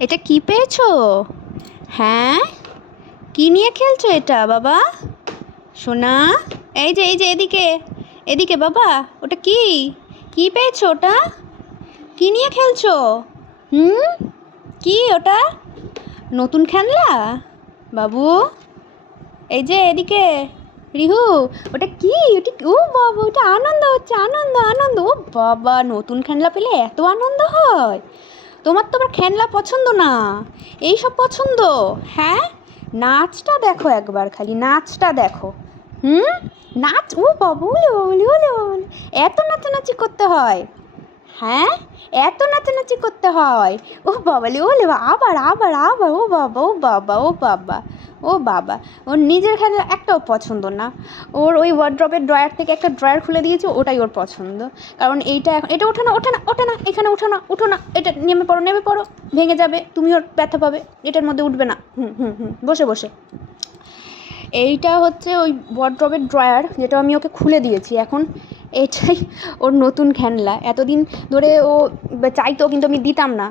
এটা কি পেয়েছো? হ্যাঁ, কি নিয়ে খেলছো এটা বাবা? সোনা, এই যে এদিকে, এদিকে বাবা। ওটা কি? কি পেয়েছো ওটা? কি নিয়ে খেলছো? হুম, কি ওটা? নতুন খেলনা বাবু? এই যে এদিকে, রিহু, ওটা কি? ওটা ও বাবা, ওটা আনন্দ হচ্ছে, আনন্দ আনন্দ। ও বাবা, নতুন খেলনা পেলে এত আনন্দ হয়? তোমার তো আবার খেলনা পছন্দ না, এইসব পছন্দ? হ্যাঁ, নাচটা দেখো একবার, খালি নাচটা দেখো। হুম, নাচ, ও বাবা, ওলে বাবলি, ওলে বাবলি, এত নাচানাচি করতে হয়? হ্যাঁ, এত নাচানাচি করতে হয়? ও বাবালে, ওলে আবার আবার আবার, ও বাবা, ও বাবা, ও বাবা, ও বাবা। ওর নিজের খেলা একটাও পছন্দ না। ওর ওই ওয়ার্ড্রপের ড্রয়ার থেকে একটা ড্রয়ার খুলে দিয়েছে, ওটাই ওর পছন্দ। কারণ এইটা এখন, এটা ওঠে না, ওঠে না, ওঠে না, এখানে ওঠো না, উঠো না, এটা নেমে পড়ো, নেমে পড়ো, ভেঙে যাবে, তুমিও ব্যথা পাবে, এটার মধ্যে উঠবে না। হুম হুম হুম, বসে বসে। এইটা হচ্ছে ওই ওয়ার্ড্রপের ড্রয়ার, যেটা আমি ওকে খুলে দিয়েছি এখন। এটাই ওর নতুন খেলনা। এতদিন ধরে ও চাইতো, কিন্তু আমি দিতাম না।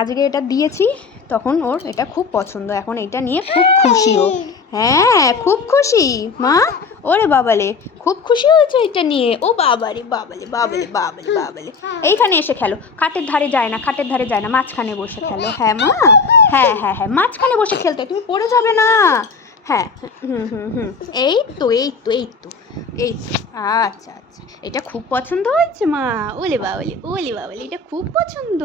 আজকে এটা দিয়েছি, তখন ওর এটা খুব পছন্দ। এখন এইটা নিয়ে খুব খুশি ও। হ্যাঁ, খুব খুশি মা। ওরে বাবালে, খুব খুশি হয়েছে এটা নিয়ে। ও বাবারে বাবালে বাবালে বাবালে বাবালে। এইখানে এসে খেলো, খাটের ধারে যায় না, খাটের ধারে যায় না, মাঝখানে বসে খেলো। হ্যাঁ মা, হ্যাঁ হ্যাঁ হ্যাঁ, মাঝখানে বসে খেলতে হয়, তুমি পড়ে যাবে না। হ্যাঁ, হুম হুম হুম, এই তো এই তো এই তো এই তো। আচ্ছা আচ্ছা, এটা খুব পছন্দ হয়েছে মা। ওলে বাবালে, ওলে বাবালে, এটা খুব পছন্দ।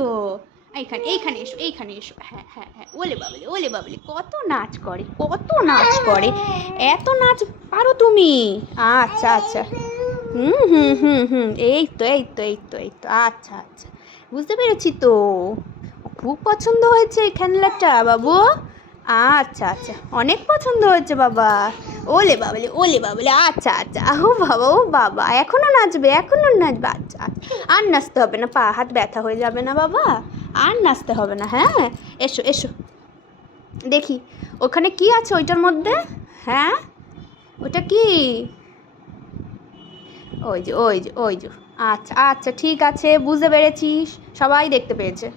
এইখানে এইখানে এসো, এইখানে এসো। হ্যাঁ হ্যাঁ হ্যাঁ, ওলে বাবালে, ওলে বাবালে, কত নাচ করে, কত নাচ করে। এত নাচ পারো তুমি? আচ্ছা আচ্ছা, হুম হুম হুম হুম, এই তো এই তো এই তো এই তো, আচ্ছা আচ্ছা, বুঝতে পেরেছি তো। খুব পছন্দ হয়েছে এই খেলনাটা বাবু? আচ্ছা আচ্ছা, অনেক পছন্দ হয়েছে বাবা। ওলে বাবালে, ওলে বাবালে, আচ্ছা আচ্ছা, ও বাবা, ও বাবা, এখনও নাচবে, এখনও নাচবে? আচ্ছা আচ্ছা, আর নাচতে হবে না, পা হাত ব্যথা হয়ে যাবে না বাবা? আর নাচতে হবে না। হ্যাঁ, এসো এসো, দেখি ওখানে কি আছে ওইটার মধ্যে। হ্যাঁ, ওটা কি? ওই যে ওই যে ওই যে, আচ্ছা আচ্ছা, ঠিক আছে, বুঝতে পেরেছি, সবাই দেখতে পেয়েছে।